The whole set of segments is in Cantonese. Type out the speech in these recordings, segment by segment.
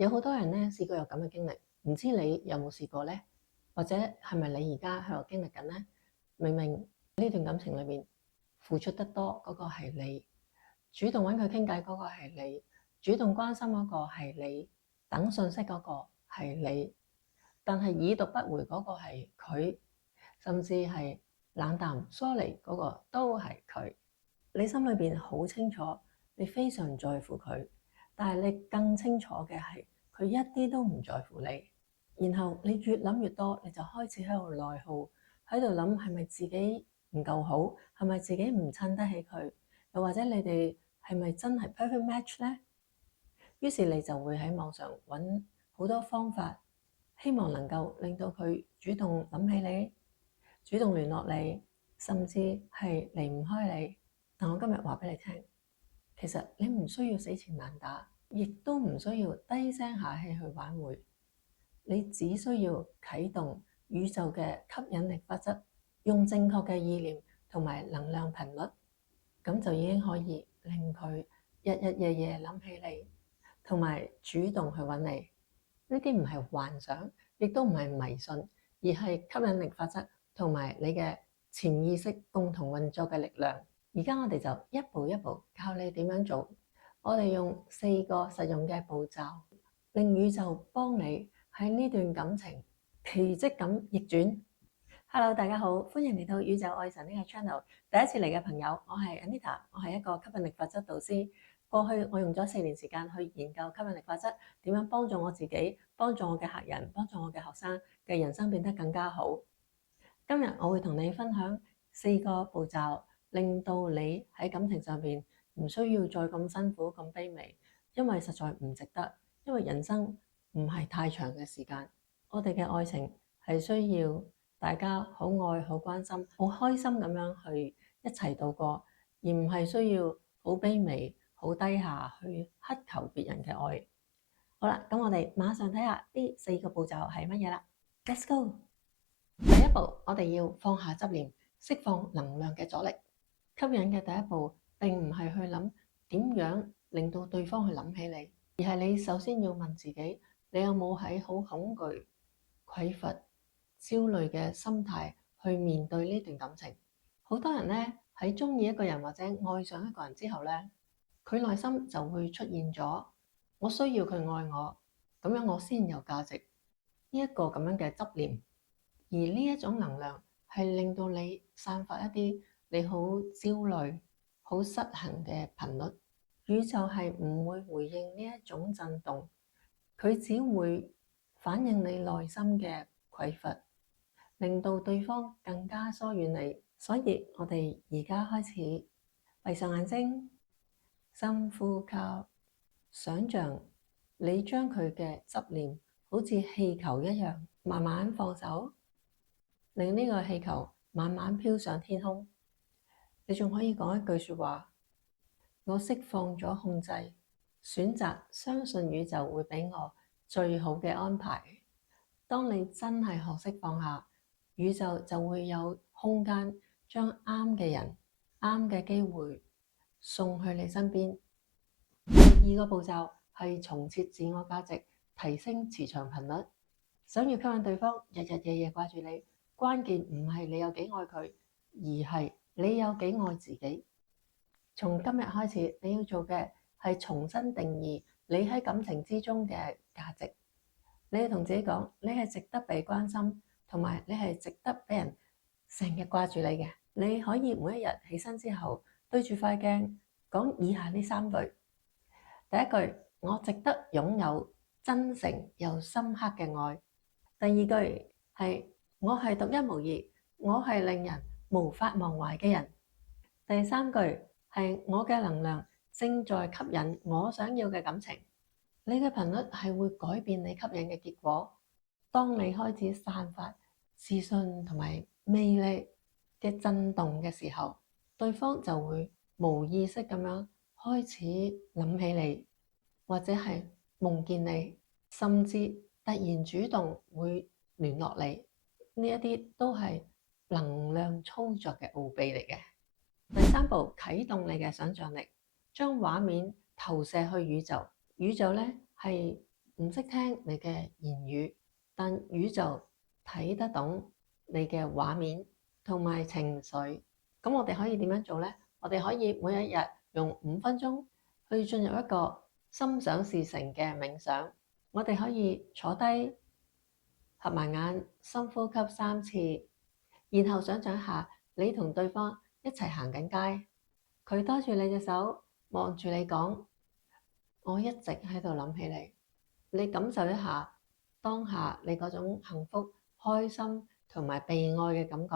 有好多人咧試過有咁嘅經歷，唔知你有冇試過呢？或者係咪你而家喺度經歷緊呢？明明呢段感情裏面付出得多嗰個係你，主動揾佢傾偈嗰個係你，主動關心嗰個係你，等信息嗰個係你，但係已讀不回嗰個係佢，甚至係冷淡疏離嗰個都係佢。你心裏邊好清楚，你非常在乎佢，但係你更清楚嘅係佢一啲都唔在乎你。然後你越諗越多，你就開始喺度內耗，喺度諗係咪自己唔夠好，係咪自己唔襯得起佢，又或者你哋係咪真係 perfect match 呢？於是你就會喺網上揾好多方法，希望能夠令到佢主動諗起你，主動聯絡你，甚至係離唔開你。但我今日話俾你聽，其實你唔需要死纏爛打，亦都唔需要低聲下氣去挽回，你只需要啟動宇宙嘅吸引力法則，用正確嘅意念同埋能量頻率，咁就已經可以令佢日日夜夜諗起你，同埋主動去揾你。呢啲唔係幻想，亦都唔係迷信，而係吸引力法則同埋你嘅潛意識共同運作嘅力量。而家我哋就一步一步教你點樣做。我哋用4個實用嘅步驟，令宇宙幫你喺呢段感情奇蹟咁逆轉。Hello，大家好，歡迎嚟到宇宙愛神呢個 channel。第一次嚟嘅朋友，我係 Anita，我係一個吸引力法則導師。過去我用咗4年時間去研究吸引力法則，點樣幫助我自己、幫助我嘅客人、幫助我嘅學生嘅人生變得更加好。今日我會同你分享4個步驟，令到你喺感情上邊唔需要再咁辛苦、咁卑微，因為實在唔值得。因為人生唔係太長嘅時間，我哋嘅愛情係需要大家好愛、好關心、好開心咁樣去一齊度過，而唔係需要好卑微、好低下去乞求別人嘅愛。好啦，咁我哋馬上睇下呢4個步驟係乜嘢啦。Let's go！第一步，我哋要放下執念，釋放能量嘅阻力。吸引嘅第一步，並唔係去諗點樣令到對方去諗起你，而係你首先要問自己，你有冇喺好恐懼、匱乏、焦慮嘅心態去面對呢段感情？好多人呢，喺中意一個人或者愛上一個人之後呢，佢內心就會出現咗，我需要佢愛我，咁樣我先有價值呢一個咁樣嘅執念。而呢一種能量係令到你散發一啲你好焦慮、好失衡嘅頻率，宇宙係唔會回應呢一種震動，佢只會反映你內心嘅匱乏，令到對方更加疏遠你。所以我哋而家開始閉上眼睛，深呼吸，想像你將佢嘅執念好似氣球一樣慢慢放手，令呢個氣球慢慢飄上天空。你仲可以講一句說話：我釋放咗控制，選擇相信宇宙會俾我最好嘅安排。當你真係學識放下，宇宙就會有空間將啱嘅人、啱嘅機會送去你身邊。第二個步驟係重設自我價值，提升磁場頻率。想要吸引對方日日夜夜掛住你，關鍵唔係你有幾愛佢，而係你有幾愛自己。從今日開始，你要做嘅係重新定義你喺感情之中嘅價值。你要同自己講，你係值得被關心，同埋你係值得俾人成日掛住你嘅。你可以每一日起身之後對住塊鏡講以下呢3句。第一句，我值得擁有真誠又深刻嘅愛。第二句係，我係獨一無二，我係令人無法忘懷嘅人。第三句係，我嘅能量正在吸引我想要嘅感情。你嘅頻率係會改變你吸引嘅結果。當你開始散發自信同埋魅力嘅震動嘅時候，對方就會無意識咁樣開始諗起你，或者係夢見你，甚至突然主動會聯絡你。呢一啲都係能量操作嘅奧秘嚟嘅。第三步，啟動你嘅想像力，將畫面投射去宇宙。宇宙呢係唔識聽你嘅言語，但宇宙睇得懂你嘅畫面同埋情緒。咁我哋可以點樣做呢？我哋可以每一日用5分鐘去進入一個心想事成嘅冥想。我哋可以坐低，合埋眼，深呼吸3次，然後想像下你同對方一齊行緊街，佢拖住你隻手，望住你講：我一直喺度諗起你。你感受一下當下你嗰種幸福、開心同埋被愛嘅感覺。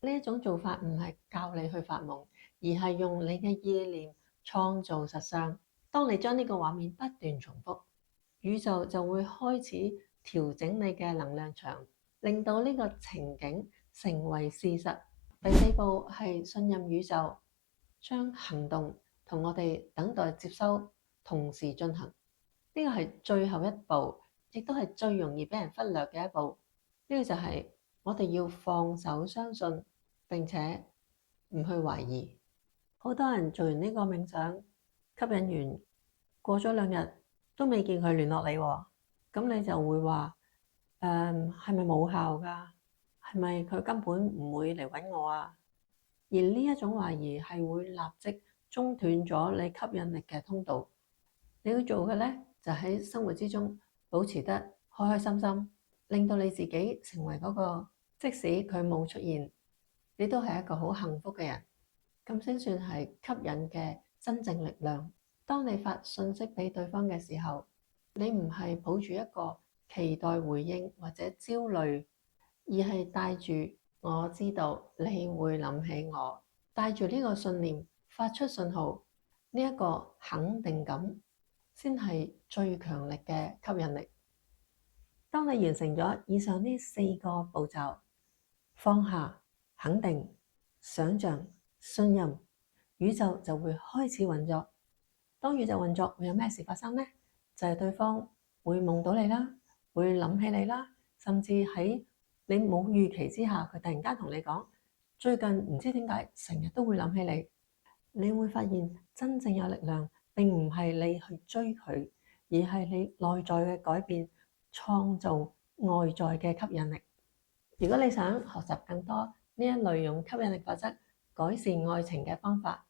呢一種做法唔係教你去發夢，而係用你嘅意念創造實相。當你將呢個畫面不斷重複，宇宙就會開始調整你嘅能量場，令到呢個情景成為事實。第4步係信任宇宙，將行動同我哋等待接收同時進行。呢個係最後一步，亦都係最容易俾人忽略嘅一步。呢個就係我哋要放手相信，並且唔去懷疑。好多人做完呢個冥想，吸引完過咗2日都未見佢聯絡你喎，咁你就會話：係咪冇效㗎？係咪佢根本唔會嚟揾我啊？而呢一種懷疑係會立即中斷咗你吸引力嘅通道。你要做嘅呢，就喺生活之中保持得開開心心，令到你自己成為嗰個，即使佢冇出現，你都係一個好幸福嘅人。咁先算係吸引嘅真正力量。當你發信息俾對方嘅時候，你唔係抱住一個期待回應或者焦慮，而係帶住我知道你會諗起我，帶住呢個信念發出信號。呢一個肯定感先係最強力嘅吸引力。當你完成咗以上呢4個步驟，放下、肯定、想像、信任，宇宙就會開始運作。當宇宙運作會有咩事發生呢？就係對方會夢到你啦，會諗起你啦，甚至喺你冇預期之下，佢突然間同你講：最近唔知點解成日都會諗起你。你會發現真正有力量並唔係你去追佢，而係你內在嘅改變創造外在嘅吸引力。如果你想學習更多呢一類用吸引力法則改善愛情嘅方法，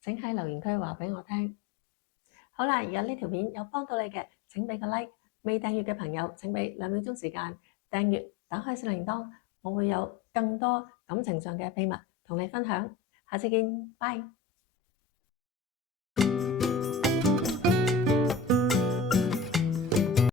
請喺留言區話俾我聽。好啦，如果呢條片有幫到你嘅，請俾個 like。未訂閱嘅朋友請俾2秒鐘時間訂閱，打開小鈴鐺，我會有更多感情上嘅秘密同你分享。下次見，拜。